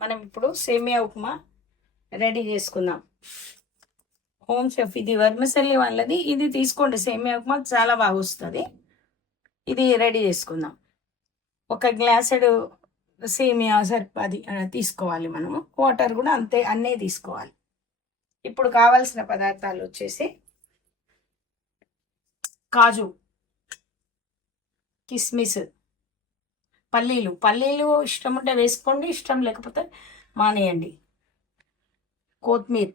మనం ఇప్పుడు సేమియా ఉప్మా రెడీ చేసుకుందాం. హోమ్ షెఫ్ ఇది వర్మిసెల్లి వాళ్ళది. ఇది తీసుకోండి, సేమియా ఉప్మా చాలా బాగా వస్తుంది. ఇది రెడీ చేసుకుందాం. ఒక గ్లాసెడు సేమియా సరిపది తీసుకోవాలి. మనము వాటర్ కూడా అంతే అన్నీ తీసుకోవాలి. ఇప్పుడు కావాల్సిన పదార్థాలు వచ్చేసి కాజు, కిస్మిస్, పల్లీలు ఇష్టం ఉంటే వేసుకోండి, ఇష్టం లేకపోతే మానేయండి. కొత్తిమీర,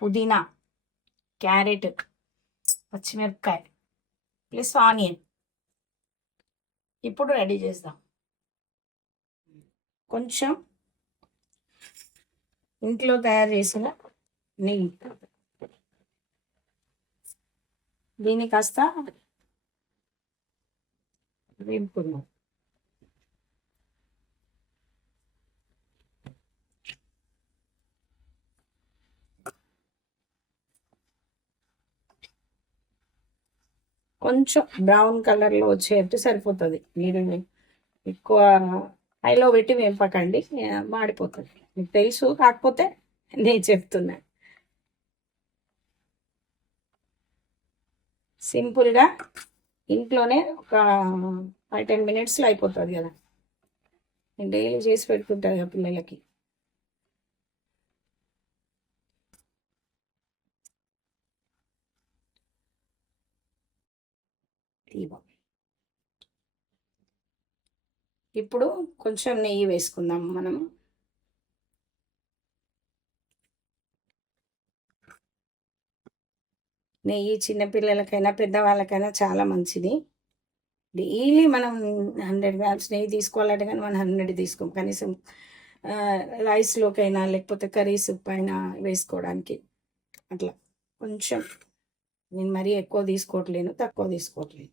పుదీనా, క్యారెట్, పచ్చిమిరపకాయ ప్లస్ ఆనియన్. ఇప్పుడు రెడీ చేద్దాం. కొంచెం ఇంట్లో తయారు చేసిన నెయ్యి, దీన్ని కాస్త వేపుకుందాం. కొంచెం బ్రౌన్ కలర్లో వచ్చేట్టు సరిపోతుంది. మీరు ఎక్కువ హైలో పెట్టి వేపకండి, మాడిపోతుంది. మీకు తెలుసు, కాకపోతే నేను చెప్తున్నా. సింపుల్గా ఇంట్లోనే ఒక 5-10 మినిట్స్లో అయిపోతుంది కదా. నేను డైలీ చేసి పెట్టుకుంటాను కదా పిల్లలకి. ఇప్పుడు కొంచెం నెయ్యి వేసుకుందాం మనము. నెయ్యి చిన్నపిల్లలకైనా పెద్దవాళ్ళకైనా చాలా మంచిది. డైలీ మనం 100 గ్రామ్స్ నెయ్యి తీసుకోవాలంటే కానీ మనం 100 తీసుకోం. కనీసం రైస్లోకైనా లేకపోతే కర్రీస్ పైన వేసుకోవడానికి అట్లా కొంచెం. నేను మరీ ఎక్కువ తీసుకోవట్లేను, తక్కువ తీసుకోవట్లేను.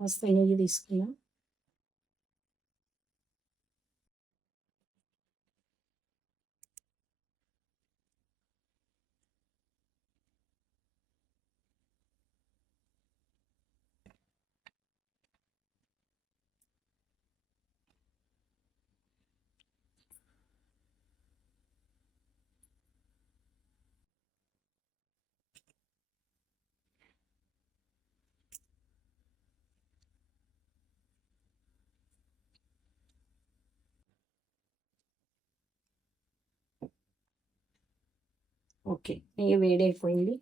మస్తు నెయ్యి తీసుకున్నాం. ఓకే, నెయ్యి వేడైపోయింది.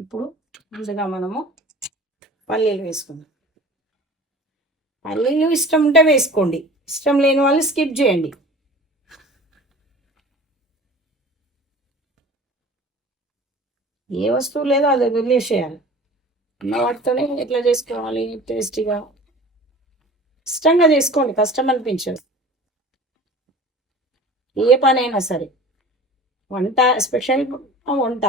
ఇప్పుడు ముందుగా మనము పల్లీలు వేసుకుందాం. పల్లీలు ఇష్టం ఉంటే వేసుకోండి, ఇష్టం లేని వాళ్ళు స్కిప్ చేయండి. ఏ వస్తువు లేదో అది వదిలేసేయాలి. ఉన్న వాటితోనే ఎట్లా చేసుకోవాలి టేస్టీగా, ఇష్టంగా చేసుకోండి, కష్టం అనిపించదు. ఏ పనైనా సరే, వంట స్పెషల్ వంట.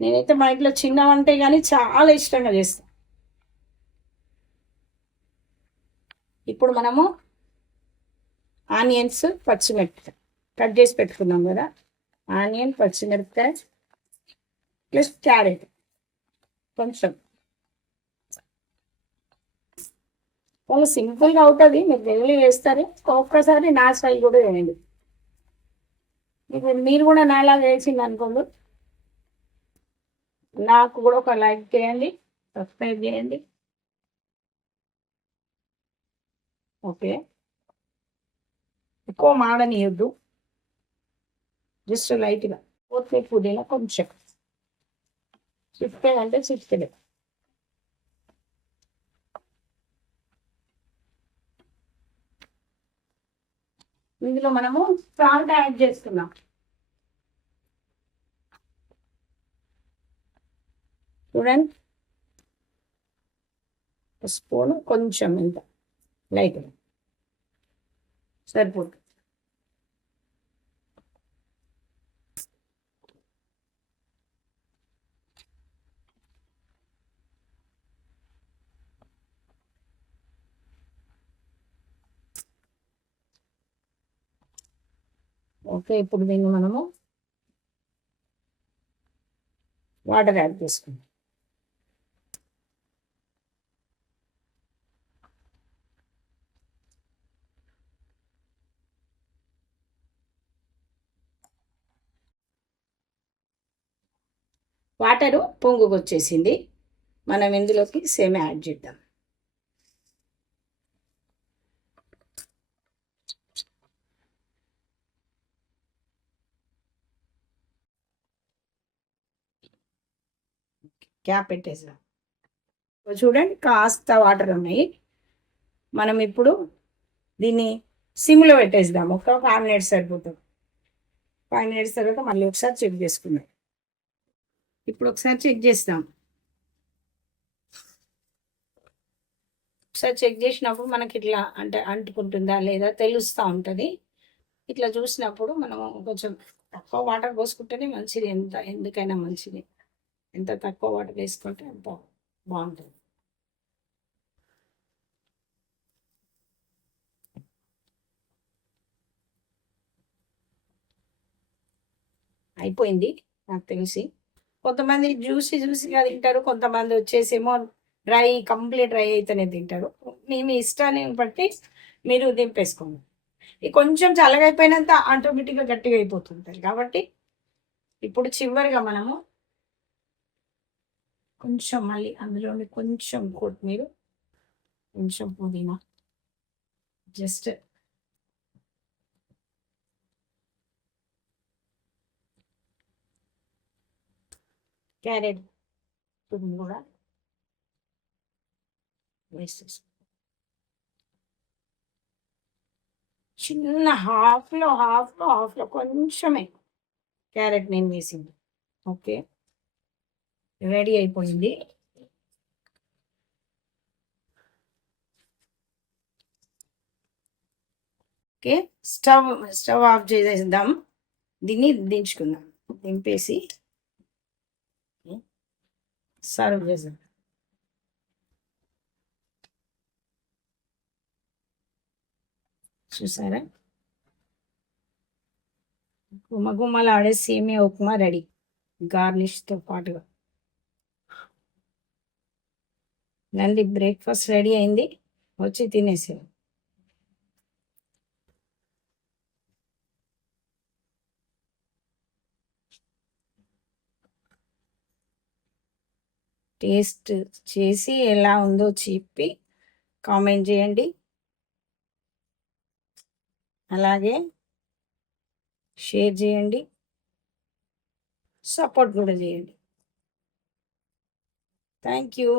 నేనైతే మా ఇంట్లో చిన్న వంటే కానీ చాలా ఇష్టంగా చేస్తాను. ఇప్పుడు మనము ఆనియన్స్, పచ్చిమిరపకాయ కట్ చేసి పెట్టుకున్నాం కదా. ఆనియన్, పచ్చిమిరపకాయ ప్లస్ క్యారెట్ కొంచెం. చాలా సింపుల్గా అవుతుంది, మీరు డైలీ వేస్తారు. ఒక్కసారి నా స్టైల్ కూడా వేయండి. ఇప్పుడు మీరు కూడా నాలా వేసింది అనుకోండి, నాకు కూడా ఒక లైక్ చేయండి, సబ్స్క్రైబ్ చేయండి. ఓకే, ఎక్కువ మాడనియొద్దు, జస్ట్ లైట్గా. కొత్తిమీర, పుదీనా కొంచెం చిటికెడంటే చిటికెడు. ఇందులో మనము సాల్ట్ యాడ్ చేస్తున్నాం. చూడండి, స్పూన్ కొంచెం, ఇంత లైట్గా సరిపోతుంది. ఓకే, ఇప్పుడు దీన్ని మనము వాటర్ యాడ్ చేసుకుందాం. వాటరు పొంగుకు వచ్చేసింది. మనం ఇందులోకి సేమ్ యాడ్ చేద్దాం. క్యాప్ పెట్టేసాం. చూడండి కాస్త వాటర్ ఉన్నాయి. మనం ఇప్పుడు దీన్ని సిమ్లో పెట్టేద్దాం. ఒక 5 మినిట్స్ సరిపోతుంది. 5 మినిట్స్ తర్వాత మళ్ళీ ఒకసారి చెక్ చేసుకుందాం. ఇప్పుడు ఒకసారి చెక్ చేస్తాం. ఒకసారి చెక్ చేసినప్పుడు మనకి ఇట్లా అంటే అంటుకుంటుందా లేదా తెలుస్తూ ఉంటుంది. ఇట్లా చూసినప్పుడు మనము కొంచెం తక్కువ వాటర్ పోసుకుంటేనే మంచిది. ఎందుకైనా మంచిది. ఎంత తక్కువ వాటర్ వేసుకుంటే అంత బాగుంటుంది. అయిపోయింది నాకు తెలిసి. కొంతమంది జ్యూసీగా తింటారు, కొంతమంది వచ్చేసేమో కంప్లీట్ డ్రై అయితేనే తింటారు. మీ ఇష్టాన్ని బట్టి మీరు దింపేసుకోండి. ఇది కొంచెం చల్లగా అయిపోయినంత ఆటోమేటిక్గా గట్టిగా అయిపోతుంటుంది. కాబట్టి ఇప్పుడు చివరిగా మనము కొంచెం మళ్ళీ అందులోని కొంచెం కొత్తిమీర, కొంచెం పుదీనా, జస్ట్ క్యారెట్ తురుము కూడా వేసేసి చిన్న హాఫ్లో కొంచెమే క్యారెట్ నేను వేసింది. ఓకే, రెడీ అయిపోయింది. ఓకే, స్టవ్ ఆఫ్ చేసేద్దాం. దీన్ని దించుకుందాం. దింపేసి సర్వ్ చేద్దాం. చూసారా, గుమ్మగుమ్మలాడే సేమియా ఉప్మా రెడీ, గార్నిష్తో పాటుగా. నంది బ్రేక్ఫాస్ట్ రెడీ అయింది, వచ్చి తినేసే. టేస్ట్ చేసి ఎలా ఉందో చెప్పి కామెంట్ చేయండి. అలాగే షేర్ చేయండి, సపోర్ట్ కూడా చేయండి. Thank you.